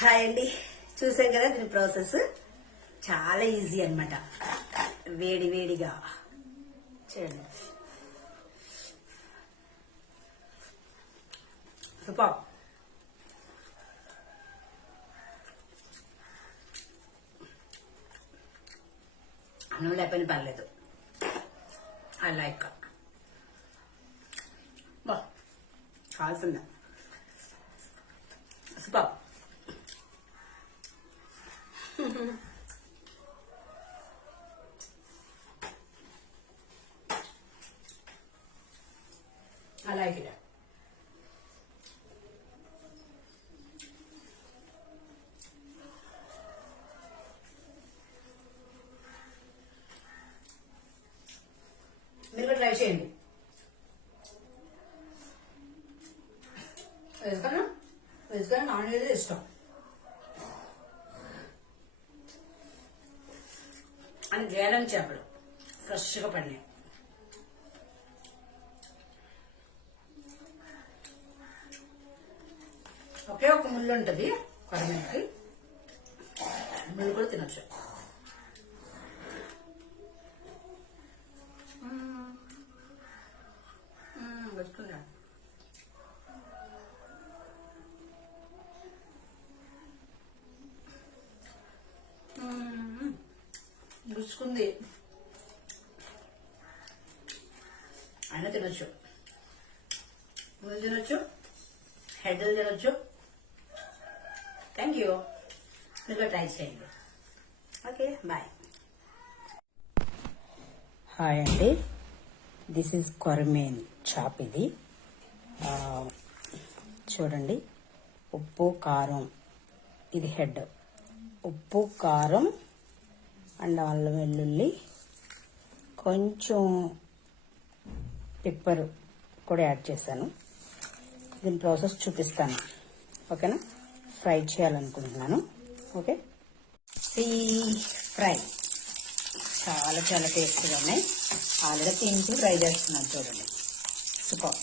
Hi అండి, చూసాం కదా దీని ప్రాసెస్ చాలా ఈజీ అన్నమాట. వేడి వేడిగా చూడండి, సూపర్. అన్నం లేకపోయినా పర్లేదు, ఐ లైక్. బా కాల్తుందా, సూపర్. I like it. మీరు ట్రై చేయండి. వెజ్ కన్నా నాన్ వెజ్ ఇష్టం అని గేలం చేపలు ఫ్రెష్గా పడినాయి. ఒకే ఒక ముళ్ళు ఉంటుంది కొరమేకి, ముళ్ళు కూడా తినొచ్చు. వస్తుందా గుచ్చుకుంది అయినా తినొచ్చు. ముళ్ళు తినొచ్చు, హెడ్లు తినొచ్చు. థ్యాంక్ యూ, మీరు ట్రై చేయండి. Okay, bye. హాయ్ అండి, దిస్ ఈజ్ కొరమేన్ చాప్. ఇది చూడండి, ఉప్పు కారం, ఇది హెడ్. ఉప్పు కారం అండ్ అల్లం వెల్లుల్లి, కొంచెం పెప్పర్ కూడా యాడ్ చేశాను. దీని ప్రాసెస్ చూపిస్తాను, ఓకేనా? ఫ్రై చేయాలనుకుంటున్నాను. ఓకే, సీ ఫ్రై చాలా చాలా టేస్ట్గా ఉన్నాయి. ఆల్రెడీ తింటూ ఫ్రై చేస్తున్నాను, చూడండి, సూపర్.